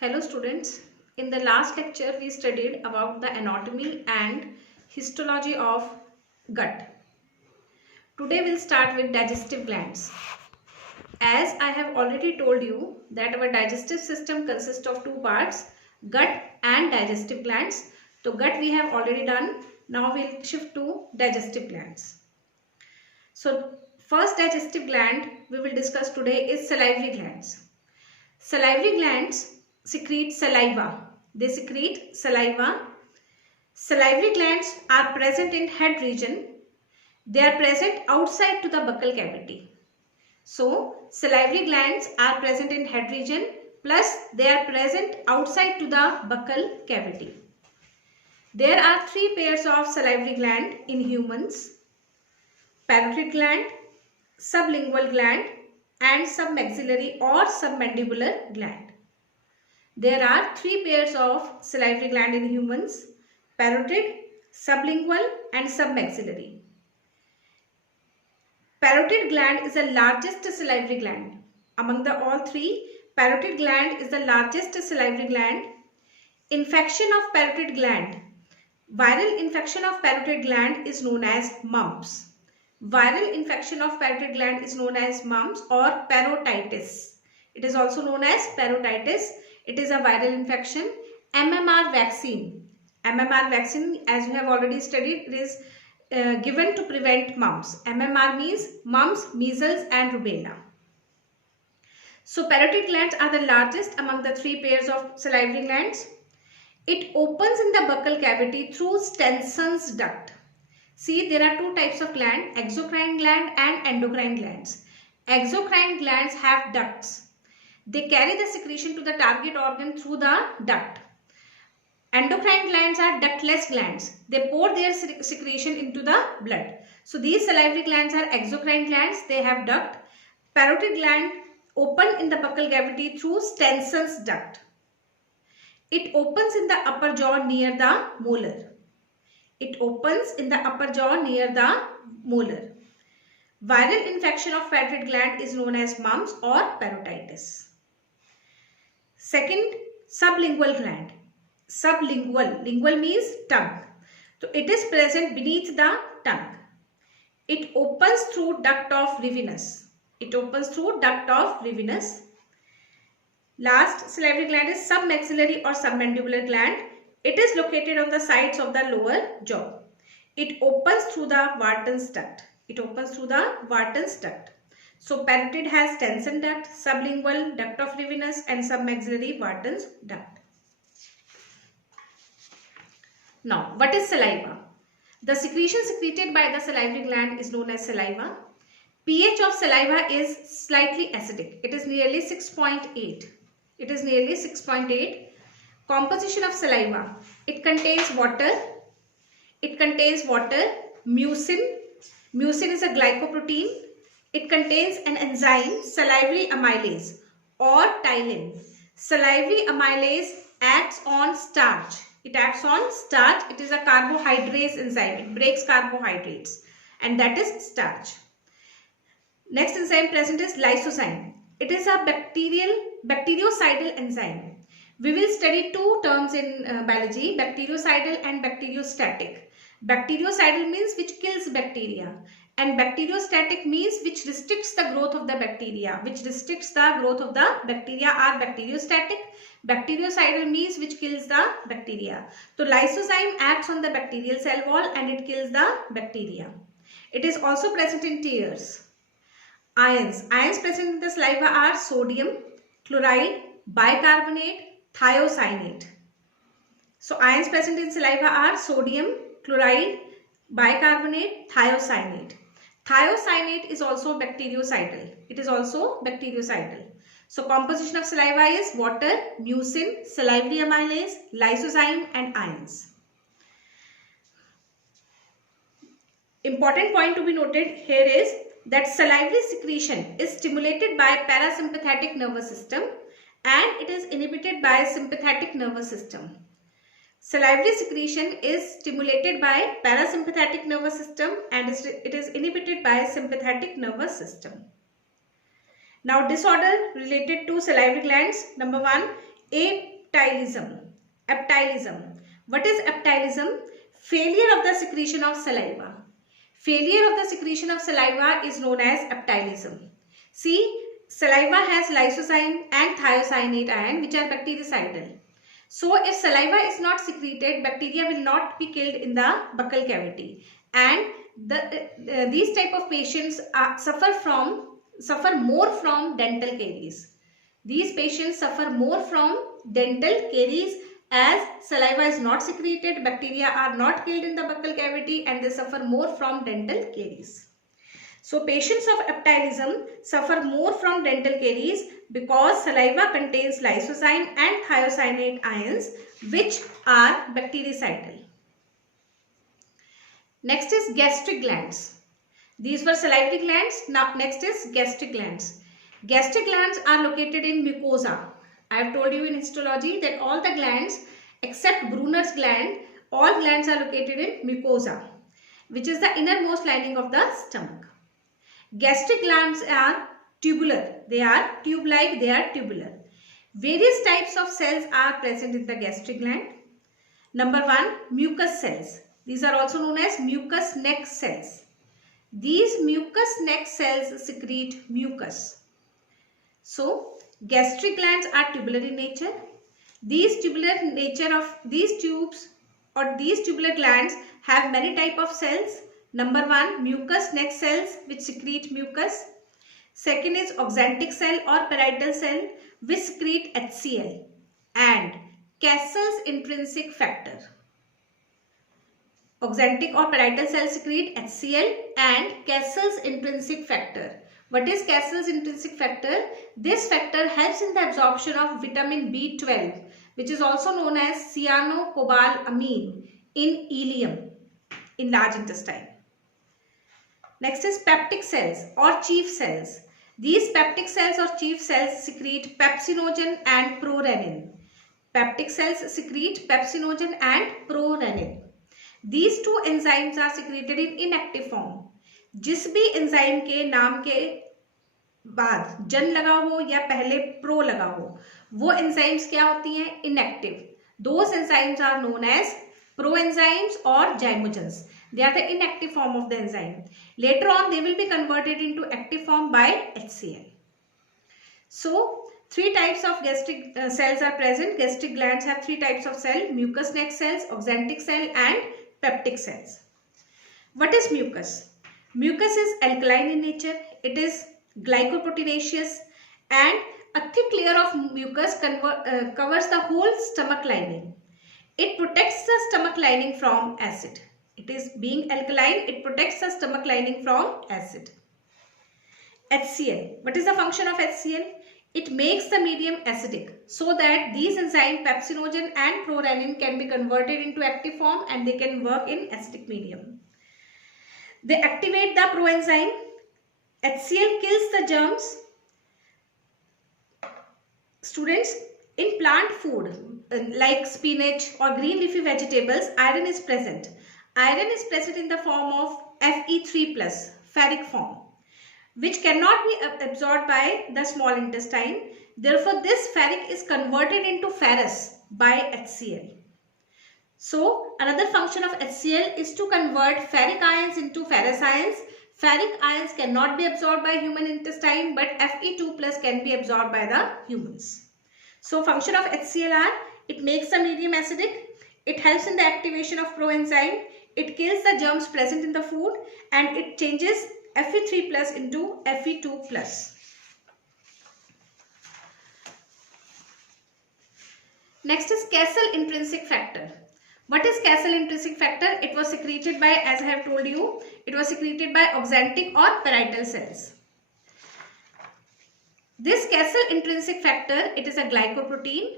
Hello students, in the last lecture we studied about the anatomy and histology of gut. Today we'll start with digestive glands. As I have already told you that our digestive system consists of two parts, gut and digestive glands. So gut we have already done. Now we'll shift to digestive glands. So first digestive gland we will discuss today is salivary glands. Salivary glands secrete saliva. They secrete saliva. Salivary glands are present in head region. They are present outside to the buccal cavity. So, salivary glands are present in head region plus they are present outside to the buccal cavity. There are three pairs of salivary gland in humans: parotid gland, sublingual gland and submaxillary or submandibular gland. There are three pairs of salivary gland in humans: parotid, sublingual and submaxillary. Parotid gland is the largest salivary gland. Among the all three, parotid gland is the largest salivary gland. Infection of parotid gland. Viral infection of parotid gland is known as mumps. Viral infection of parotid gland is known as mumps or parotitis. It is also known as parotitis. It is a viral infection. MMR vaccine. MMR vaccine, as you have already studied, it is given to prevent mumps. MMR means mumps, measles and rubella. So parotid glands are the largest among the three pairs of salivary glands. It opens in the buccal cavity through Stenson's duct. See, there are two types of gland, exocrine gland and endocrine glands. Exocrine glands have ducts. They carry the secretion to the target organ through the duct. Endocrine glands are ductless glands. They pour their secretion into the blood. So these salivary glands are exocrine glands. They have duct. Parotid gland open in the buccal cavity through Stenson's duct. It opens in the upper jaw near the molar. It opens in the upper jaw near the molar. Viral infection of parotid gland is known as mumps or parotitis. Second, sublingual gland. Sublingual. Lingual means tongue. So it is present beneath the tongue. It opens through duct of Rivinus. It opens through duct of Rivinus. Last salivary gland is submaxillary or submandibular gland. It is located on the sides of the lower jaw. It opens through the Wharton's duct. It opens through the Wharton's duct. So parotid has Stenson duct, sublingual duct of Rivinus and submaxillary Wharton's duct. Now, what is saliva? The secretion secreted by the salivary gland is known as saliva. pH of saliva is slightly acidic. It is nearly 6.8. It is nearly 6.8. Composition of saliva. It contains water. It contains water, mucin. Mucin is a glycoprotein. It contains an enzyme, salivary amylase or ptyalin. Salivary amylase acts on starch. It acts on starch. It is a carbohydrate enzyme. It breaks carbohydrates and that is starch. Next enzyme present is lysozyme. It is a bactericidal enzyme. We will study two terms in biology, bactericidal and bacteriostatic. Bactericidal means which kills bacteria and bacteriostatic means which restricts the growth of the bacteria. Which restricts the growth of the bacteria are bacteriostatic. Bactericidal means which kills the bacteria. So lysozyme acts on the bacterial cell wall and it kills the bacteria. It is also present in tears. Ions. Ions present in the saliva are sodium, chloride, bicarbonate, thiocyanate. So ions present in saliva are sodium, chloride, bicarbonate, thiocyanate. Thiocyanate is also bactericidal. It is also bactericidal. So composition of saliva is water, mucin, salivary amylase, lysozyme and ions. Important point to be noted here is that salivary secretion is stimulated by parasympathetic nervous system and it is inhibited by sympathetic nervous system. Salivary secretion is stimulated by parasympathetic nervous system and it is inhibited by sympathetic nervous system. Now disorder related to salivary glands. Number 1, Aptylism. Aptylism. What is aptylism? Failure of the secretion of saliva. Failure of the secretion of saliva is known as aptylism. See, saliva has lysozyme and thiocyanate ion, which are bactericidal. So, if saliva is not secreted, bacteria will not be killed in the buccal cavity, and these type of patients suffer more from dental caries. These patients suffer more from dental caries as saliva is not secreted, bacteria are not killed in the buccal cavity, and they suffer more from dental caries. So, patients of aptylism suffer more from dental caries because saliva contains lysozyme and thiocyanate ions, which are bactericidal. Next is gastric glands. These were salivary glands. Now, next is gastric glands. Gastric glands are located in mucosa. I have told you in histology that all the glands except Brunner's gland, all glands are located in mucosa, which is the innermost lining of the stomach. Gastric glands are tubular. They are tube-like, they are tubular. Various types of cells are present in the gastric gland. Number 1, mucus cells. These are also known as mucus neck cells. These mucus neck cells secrete mucus. So, gastric glands are tubular in nature. These tubular nature of these tubes or these tubular glands have many type of cells. Number 1, mucus neck cells which secrete mucus. Second is oxantic cell or parietal cell which secrete HCl, and Cassell's intrinsic factor. Oxantic or parietal cell secrete HCl and Cassell's intrinsic factor. What is Cassell's intrinsic factor? This factor helps in the absorption of vitamin B12, which is also known as cyanocobalamin in ileum, in large intestine. Next is peptic cells or chief cells. These peptic cells or chief cells secrete pepsinogen and prorenin. Peptic cells secrete pepsinogen and prorenin. These two enzymes are secreted in inactive form. जिस भी enzyme के नाम के बाद जन लगा हो या पहले प्रो लगा हो, वो एंजाइम्स क्या होती हैं? Inactive. Those enzymes are known as proenzymes or zymogens. They are the inactive form of the enzyme. Later on, they will be converted into active form by HCl. So, 3 types of gastric cells are present. Gastric glands have 3 types of cell: mucus neck cells, oxantic cell, and peptic cells. What is mucus? Mucus is alkaline in nature. It is glycoproteinaceous, and a thick layer of mucus covers the whole stomach lining. It protects the stomach lining from acid. It is being alkaline, it protects the stomach lining from acid. HCl. What is the function of HCl? It makes the medium acidic so that these enzymes pepsinogen and prorenin can be converted into active form and they can work in acidic medium. They activate the proenzyme. HCl kills the germs. Students, in plant food like spinach or green leafy vegetables, iron is present. Iron is present in the form of Fe3+, ferric form, which cannot be absorbed by the small intestine. Therefore, this ferric is converted into ferrous by HCl. So, another function of HCl is to convert ferric ions into ferrous ions. Ferric ions cannot be absorbed by human intestine, but Fe2+ can be absorbed by the humans. So, function of HCl are: it makes the medium acidic, it helps in the activation of proenzyme, it kills the germs present in the food, and it changes Fe3+ into Fe2+. Next is Cassell intrinsic factor. What is Cassell intrinsic factor? It was secreted by, as I have told you, it was secreted by oxantic or parietal cells. This Cassell intrinsic factor, it is a glycoprotein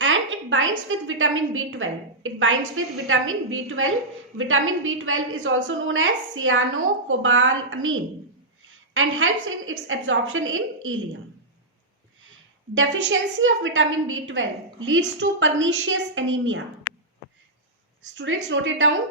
and it binds with vitamin B12. It binds with vitamin B12. Vitamin B12 is also known as cyanocobalamin and helps in its absorption in ileum. Deficiency of vitamin B12 leads to pernicious anemia. Students, note it down.